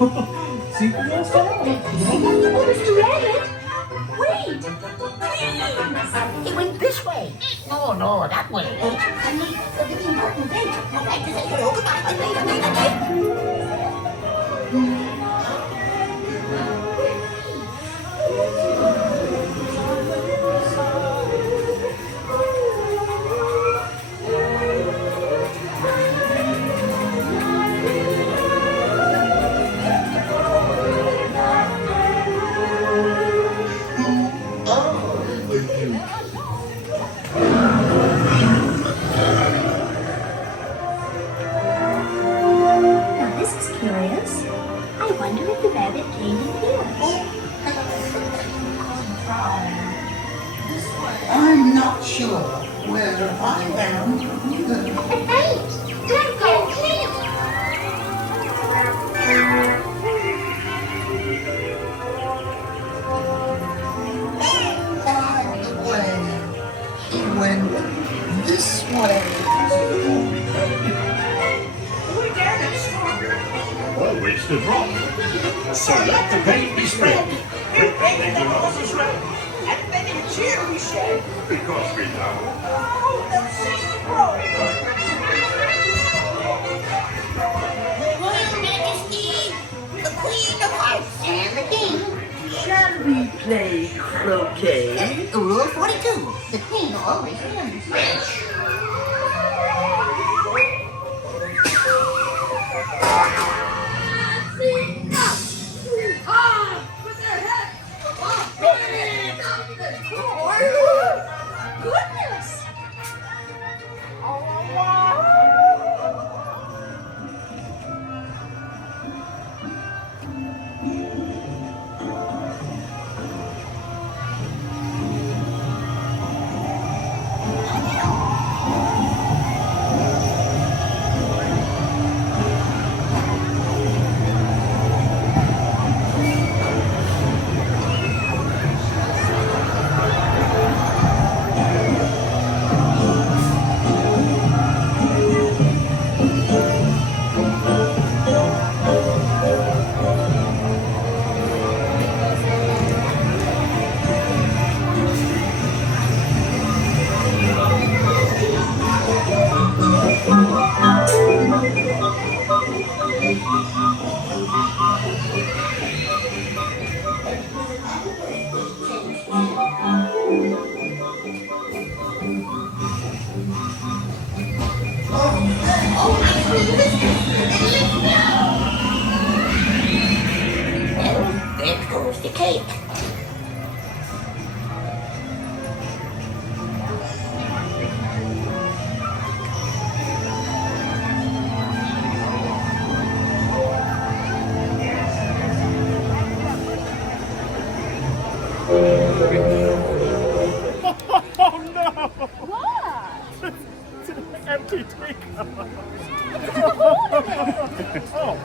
Super Bowl style? Oh, Mr. Rabbit! Wait! Please! It went this way. Oh, no, that way. I mean, the important thing. Go back to say hello. Goodbye. Now this is curious. I wonder if the rabbit came in here. I'm not sure where I am either. Hey! Don't go, please! He went this way. Always the drop. So let the paint be spread. We're painting the horses red, and many a cheer we shed. Because we know. Oh, the sea road. Royal Majesty, the Queen of Hearts, and the King. Shall we play croquet? Rule 42. The Queen always wins. Goodness! And there goes the cake. Oh no! What? It's an empty teacup. It's a hole in it! Oh,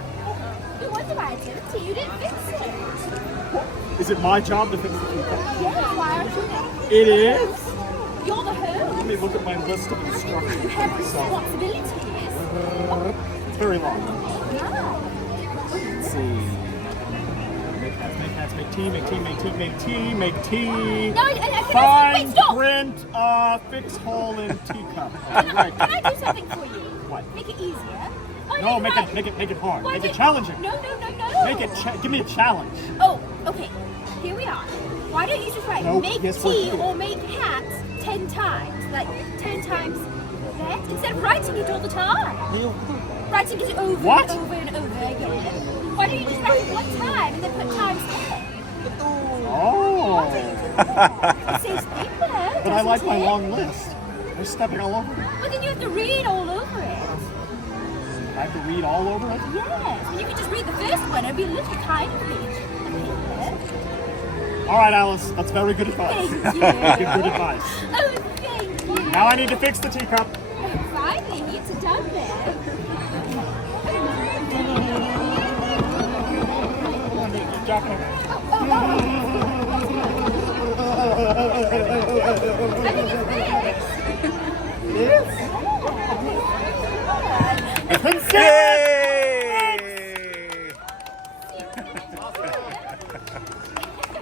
No wonder why it's empty. You didn't fix it. is it my job to fix the teacup? Yeah, why aren't you there? It is? You're the host. Let me look at my list of instructions. You have So, responsibilities. it's very long. Yeah. Let's see. Make hats, make tea, make tea, make tea, make tea, make tea. No, wait, Fine stop! print, fix hole in teacup. Can Right. I do something for you? What? Make it easier. Oh, No, make make it hard. Why Make did- it challenging. No. Make it, give me a challenge. Oh, okay. Here we are. Why don't you just write Nope, make guess what tea to do. or make hats 10 times? Like 10 times that instead of writing it all the time. Writing it over What? and over and over again. Why don't you just write it one time and then put times 10? Oh. It saves paper. But I like my doesn't it? long list. We're stepping all over it. Well, then you have to read all over it. I have to read all over it? Yes. And you can just read the first one. It'll be a little tiny page of paper. All right, Alice. That's very good advice. Thank you. Give good advice. Oh, thank you. Now I need to fix the teacup. Finally, it's done then. Dropping it. I think it's fixed. Yes. Good. It's been fixed.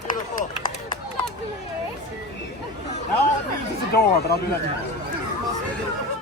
Beautiful. Lovely. All it needs is a door, but I'll do that tomorrow.